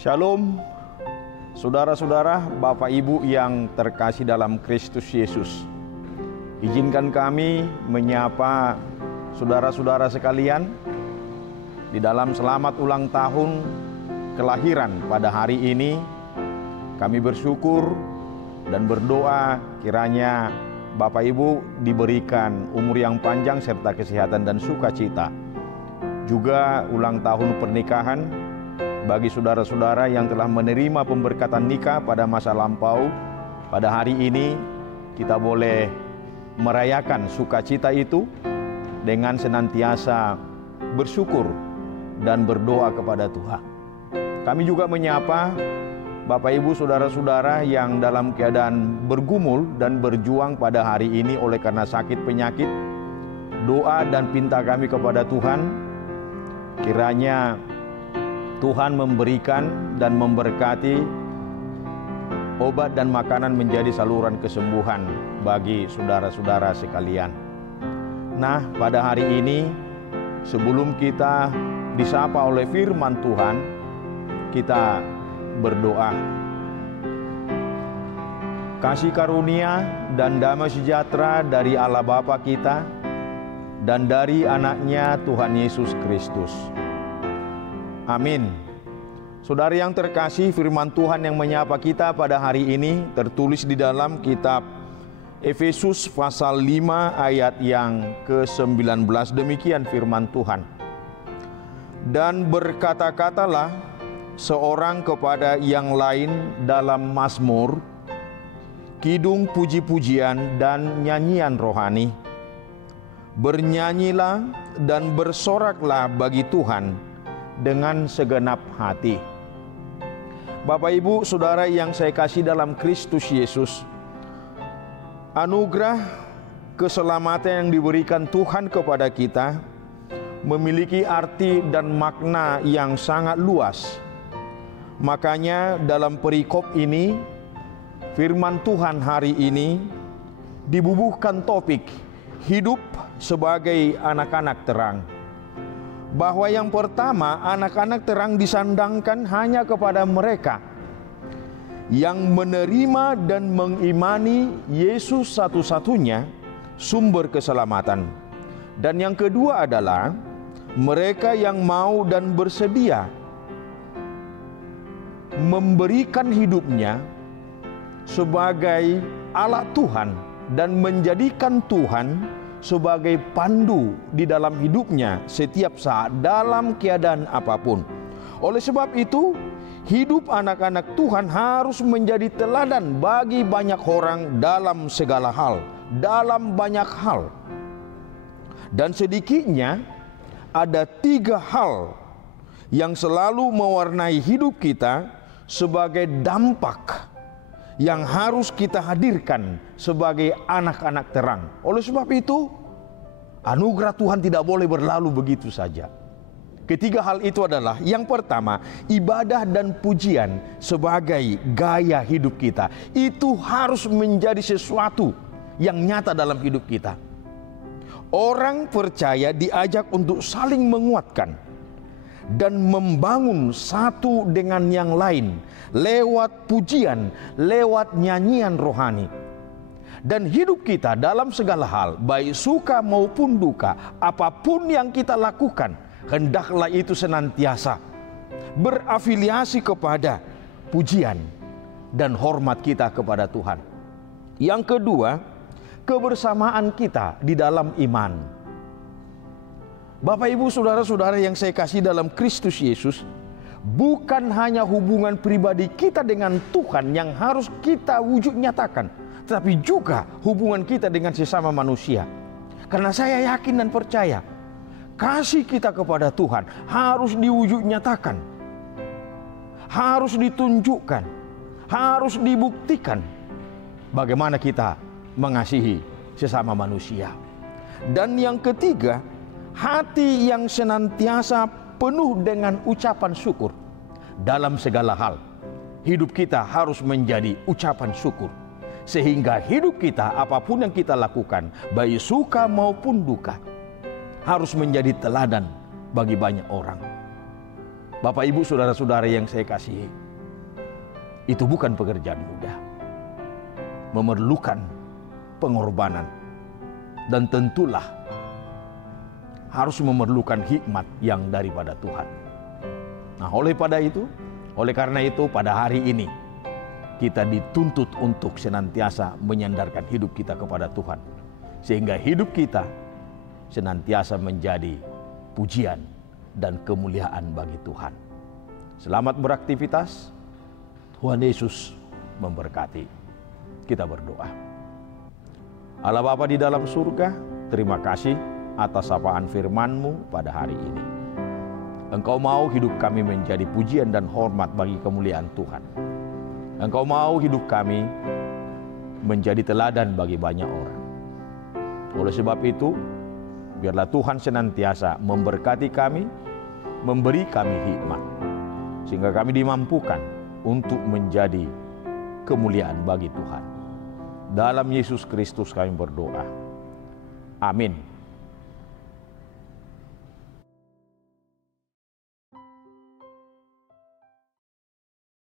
Shalom, saudara-saudara, Bapak Ibu yang terkasih dalam Kristus Yesus. Izinkan kami menyapa saudara-saudara sekalian di dalam selamat ulang tahun kelahiran pada hari ini. Kami bersyukur dan berdoa kiranya Bapak Ibu diberikan umur yang panjang serta kesehatan dan sukacita. Juga ulang tahun pernikahan bagi saudara-saudara yang telah menerima pemberkatan nikah pada masa lampau. Pada hari ini kita boleh merayakan sukacita itu dengan senantiasa bersyukur dan berdoa kepada Tuhan. Kami juga menyapa Bapak Ibu saudara-saudara yang dalam keadaan bergumul dan berjuang pada hari ini oleh karena sakit penyakit. Doa dan pinta kami kepada Tuhan, kiranya Tuhan memberikan dan memberkati obat dan makanan menjadi saluran kesembuhan bagi saudara-saudara sekalian. Nah, pada hari ini sebelum kita disapa oleh firman Tuhan, kita berdoa. Kasih karunia dan damai sejahtera dari Allah Bapa kita dan dari anaknya Tuhan Yesus Kristus. Amin. Saudara yang terkasih, firman Tuhan yang menyapa kita pada hari ini tertulis di dalam kitab Efesus pasal 5 ayat yang ke-19. Demikian firman Tuhan. Dan berkata-katalah seorang kepada yang lain dalam mazmur, kidung puji-pujian dan nyanyian rohani. Bernyanyilah dan bersoraklah bagi Tuhan dengan segenap hati. Bapak Ibu saudara yang saya kasih dalam Kristus Yesus, anugerah keselamatan yang diberikan Tuhan kepada kita memiliki arti dan makna yang sangat luas. Makanya dalam perikop ini, firman Tuhan hari ini dibubuhkan topik hidup sebagai anak-anak terang. Bahwa yang pertama, anak-anak terang disandangkan hanya kepada mereka yang menerima dan mengimani Yesus satu-satunya sumber keselamatan. Dan yang kedua adalah mereka yang mau dan bersedia memberikan hidupnya sebagai alat Tuhan dan menjadikan Tuhan sebagai pandu di dalam hidupnya setiap saat dalam keadaan apapun. Oleh sebab itu, hidup anak-anak Tuhan harus menjadi teladan bagi banyak orang dalam segala hal, dalam banyak hal. Dan sedikitnya ada 3 hal yang selalu mewarnai hidup kita sebagai dampak yang harus kita hadirkan sebagai anak-anak terang. Oleh sebab itu, anugerah Tuhan tidak boleh berlalu begitu saja. Ketiga hal itu adalah, yang pertama, ibadah dan pujian sebagai gaya hidup kita. Itu harus menjadi sesuatu yang nyata dalam hidup kita. Orang percaya diajak untuk saling menguatkan dan membangun satu dengan yang lain lewat pujian, lewat nyanyian rohani. Dan hidup kita dalam segala hal, baik suka maupun duka, apapun yang kita lakukan, hendaklah itu senantiasa berafiliasi kepada pujian dan hormat kita kepada Tuhan. Yang kedua, kebersamaan kita di dalam iman. Bapak Ibu saudara-saudara yang saya kasih dalam Kristus Yesus, bukan hanya hubungan pribadi kita dengan Tuhan yang harus kita wujud nyatakan, tetapi juga hubungan kita dengan sesama manusia. Karena saya yakin dan percaya, kasih kita kepada Tuhan harus diwujud nyatakan, harus ditunjukkan, harus dibuktikan bagaimana kita mengasihi sesama manusia. Dan yang ketiga, hati yang senantiasa penuh dengan ucapan syukur dalam segala hal. Hidup kita harus menjadi ucapan syukur, sehingga hidup kita apapun yang kita lakukan, baik suka maupun duka, harus menjadi teladan bagi banyak orang. Bapak, Ibu, saudara-saudara yang saya kasihi, itu bukan pekerjaan mudah. Memerlukan pengorbanan. Dan tentulah harus memerlukan hikmat yang daripada Tuhan. Nah, oleh karena itu pada hari ini kita dituntut untuk senantiasa menyandarkan hidup kita kepada Tuhan. Sehingga hidup kita senantiasa menjadi pujian dan kemuliaan bagi Tuhan. Selamat beraktivitas. Tuhan Yesus memberkati. Kita berdoa. Allah Bapa di dalam surga, terima kasih atas sapaan firman-Mu pada hari ini. Engkau mau hidup kami menjadi pujian dan hormat bagi kemuliaan Tuhan. Engkau mau hidup kami menjadi teladan bagi banyak orang. Oleh sebab itu, biarlah Tuhan senantiasa memberkati kami, memberi kami hikmat, sehingga kami dimampukan untuk menjadi kemuliaan bagi Tuhan. Dalam Yesus Kristus kami berdoa. Amin.